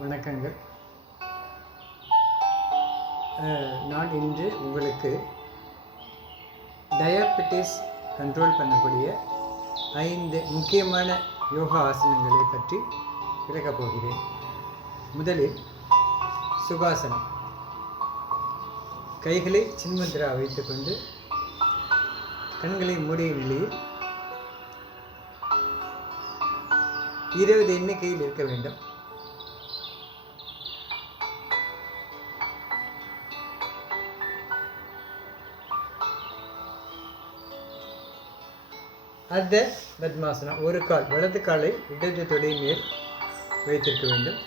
வணக்கங்கள். நான் இன்று உங்களுக்கு டயாபெட்டிஸ் கண்ட்ரோல் பண்ணக்கூடிய 5 முக்கியமான யோகா ஆசனங்களை பற்றி விளக்கப் போகிறேன். முதலில் சுகாசனம். கைகளை சின்முத்ரா வைத்துக்கொண்டு கண்களை மூடிய நிலையில் 20 எண்ணிக்கையில் இருக்க வேண்டும். அர்த்த பத்மாசனம். ஒரு கால் வலது காலை இடது தொடை மேல் வைத்திருக்க வேண்டும்.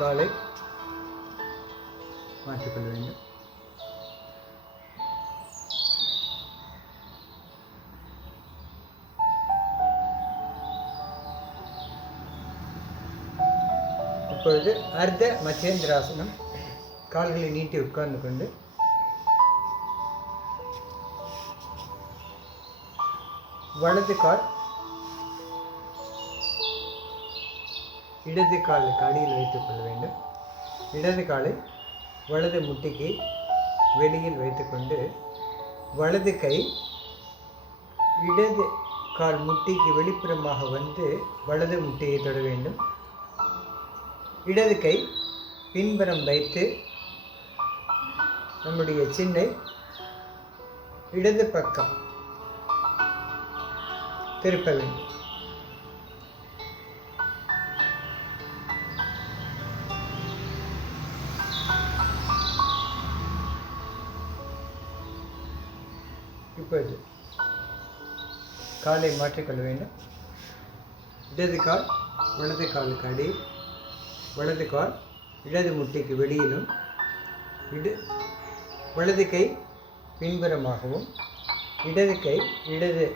காலை மாற்றிக்கொள்ள வேண்டும். இப்பொழுது அர்த்த மச்சேந்திராசனம். கால்களை நீட்டி உட்கார்ந்து கொண்டு வலது கால் இடது காலுக்கு அடியில் வைத்துக் கொள்ள வேண்டும். இடது காலை வலது முட்டிக்கு வெளியில் வைத்துக்கொண்டு வலது கை இடது கால் முட்டிக்கு வெளிப்புறமாக வந்து வலது முட்டியை தொட வேண்டும். இடது கை பின்புறம் வைத்து நம்முடைய சின்னை இடது பக்கம் திருப்ப வேண்டும். இப்பொழுது காலை மாற்றிக்கொள்ள வேண்டும். இடது கால் வலது காலுக்கு அடியில், வலது கால் இடது முட்டிக்கு வெளியிலும், வலது கை பின்புறமாகவும் இடது கை இடது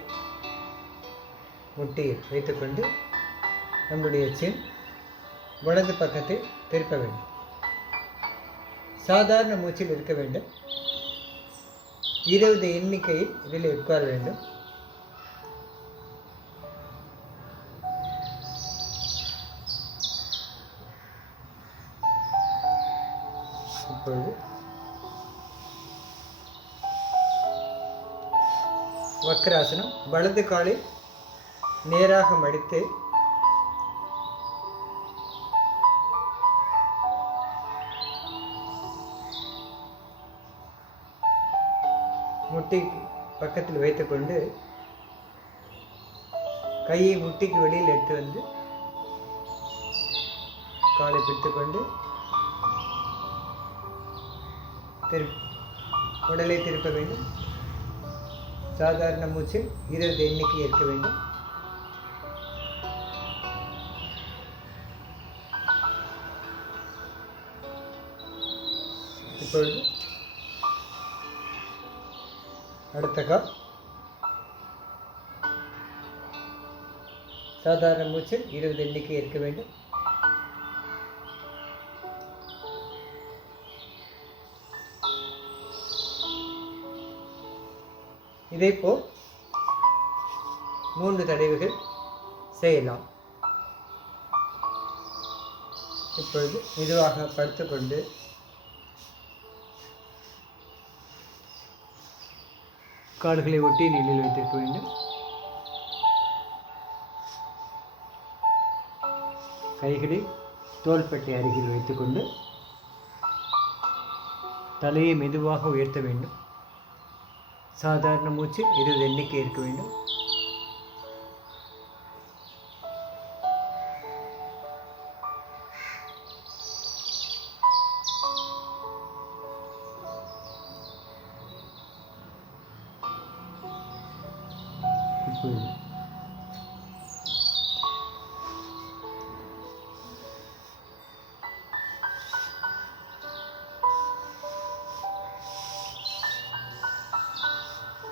முட்டியில் வைத்துக்கொண்டு நம்முடைய சின் வலது பக்கத்தை திருப்ப வேண்டும். சாதாரண மூச்சில் இருக்க வேண்டும். 20 எண்ணிக்கையில் இதில் உட்கார வேண்டும். இப்பொழுது வக்ராசனம். வலது காலை நேராக மடித்து முட்டிக்கு பக்கத்தில் வைத்துக்கொண்டு கையை முட்டிக்கு வெளியில் எடுத்து வந்து காலை பிடித்துக்கொண்டு உடலை திருப்ப வேண்டும். சாதாரண மூச்சில் 20 எண்ணிக்கை இருக்க வேண்டும். இப்பொழுது அடுத்த கால் சாதாரண மூச்சில் 20 எண்ணிக்கை இருக்க வேண்டும். இதேபோல் 3 தடவைகள் செய்யலாம். இப்பொழுது மெதுவாக படுத்துக்கொண்டு கால்களை ஒட்டி நிலையில் வைத்திருக்க வேண்டும். கைகளை தோள்பட்டை அருகில் வைத்துக்கொண்டு தலையை மெதுவாக உயர்த்த வேண்டும். சாதாரண மூச்சு 20 எண்ணிக்கை இருக்க வேண்டும்.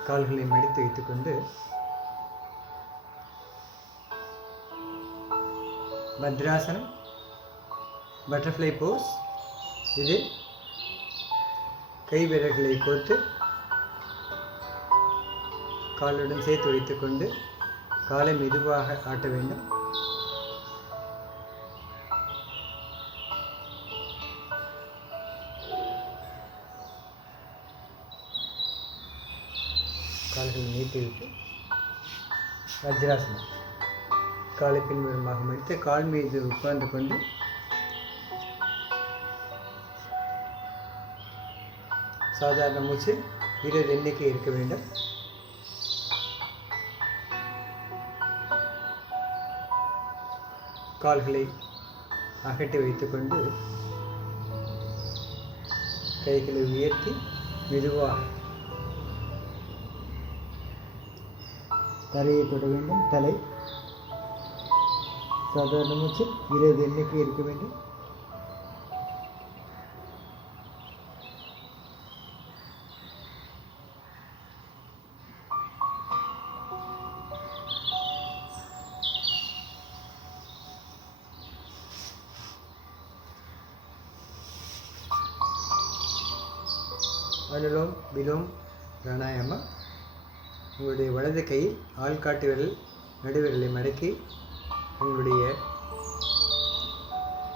கால்களை மடித்து வைத்துக்கொண்டு பத்ராசனம், பட்டர்ஃப்ளை போஸ். இது கை விரல்களை கோர்த்து காலுடன் சேர்த்து வைத்துக்கொண்டு காலை மெதுவாக ஆட்ட வேண்டும். கால்களை நீட்டிவிட்டு வஜ்ராசனம். காலை பின்புறமாக மடித்து கால் மீது உட்கார்ந்து கொண்டு சாதாரண மூச்சில் 20 எண்ணிக்கை இருக்க வேண்டும். கால்களை அகட்டி வைத்துக்கொண்டு கைகளை உயர்த்தி மெதுவாக தலையை தொட வேண்டும். தலை சாதாரண மூச்சில் 20 எண்ணிக்கை இருக்க வேண்டும். அனுலோம் விலோம் பிராணாயாமம். உங்களுடைய வலது கையில் ஆள்காட்டு விரல் நடுவிரலை மடக்கி உங்களுடைய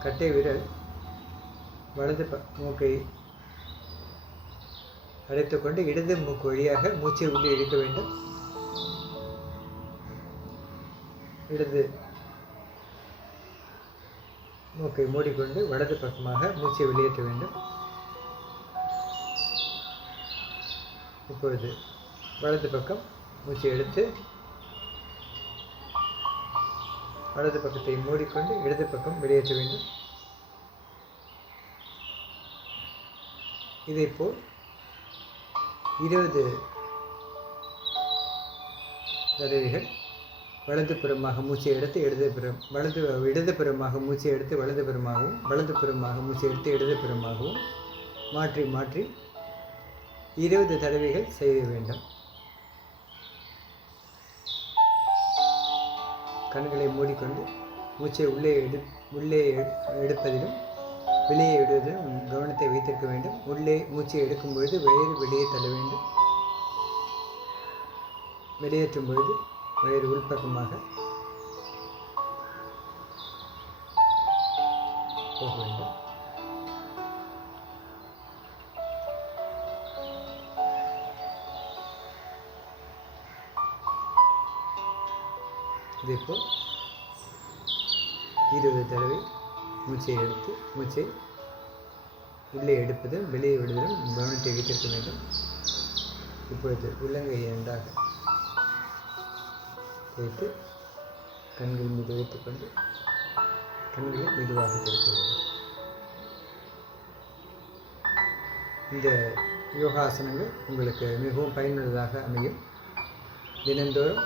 கட்டை விரல் வலது மூக்கை அடைத்துக்கொண்டு இடது மூக்கு வழியாக மூச்சை உள்ளே இழுக்க வேண்டும். இடது மூக்கை மூடிக்கொண்டு வலது பக்கமாக மூச்சை வெளியேற்ற வேண்டும். இப்பொழுது வலது பக்கம் மூச்சை எடுத்து வலது பக்கத்தை மூடிக்கொண்டு இடது பக்கம் வெளியேற்ற வேண்டும். இதேபோல் 20 தடவைகள் வலதுபுறமாக மூச்சை எடுத்து இடதுபுறமாக மூச்சை எடுத்து வலதுபுறமாகவும் வலதுபுறமாக மூச்சை எடுத்து இடதுபுறமாகவும் மாற்றி மாற்றி 20 தடவைகள் செய்ய வேண்டும். கண்களை மூடிக்கொண்டு மூச்சை உள்ளே எடுப்பதிலும் வெளியே விடுவதிலும் கவனத்தை வைத்திருக்க வேண்டும். உள்ளே மூச்சை எடுக்கும் பொழுது வயிறு வெளியே தள்ள வேண்டும். வெளியேற்றும் பொழுது வயிறு உள்பக்கமாக போக வேண்டும். இதேபோல் 20 தடவை மூச்சை எடுத்து மூச்சை உள்ளே எடுப்பதும் வெளியே விடுவதும் கவனத்தை வைத்திருக்க வேண்டும். இப்பொழுது உள்ளங்கை இரண்டாக வைத்து கண்கள் மீது வைத்துக்கொண்டு கண்களை மெதுவாக திறக்க வேண்டும். இந்த யோகாசனங்கள் உங்களுக்கு மிகவும் பயனுள்ளதாக அமையும். தினந்தோறும்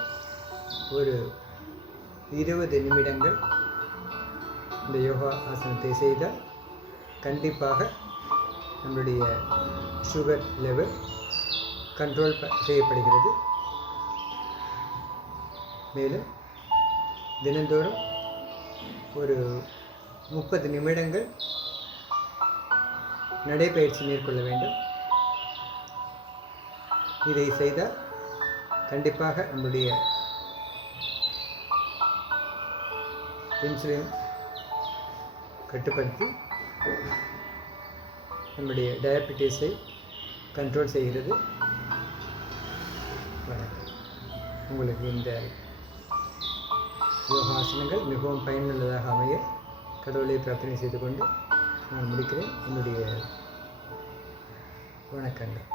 ஒரு 20 நிமிடங்கள் இந்த யோகா ஆசனத்தை செய்தால் கண்டிப்பாக நம்முடைய சுகர் லெவல் கண்ட்ரோல் செய்யப்படுகிறது. மேலும் தினந்தோறும் ஒரு 30 நிமிடங்கள் நடைப்பயிற்சி மேற்கொள்ள வேண்டும். இதை செய்தால் கண்டிப்பாக நம்முடைய இன்சுலின் கட்டுப்படுத்தி நம்முடைய டயபெட்டிஸை கண்ட்ரோல் செய்கிறது. வணக்கம். உங்களுக்கு இந்த யோகாசனங்கள் மிகவும் பயனுள்ளதாக அமைய கடவுளை பிரார்த்தனை செய்து கொண்டு நான் முடிக்கிறேன். என்னுடைய வணக்கங்கள்.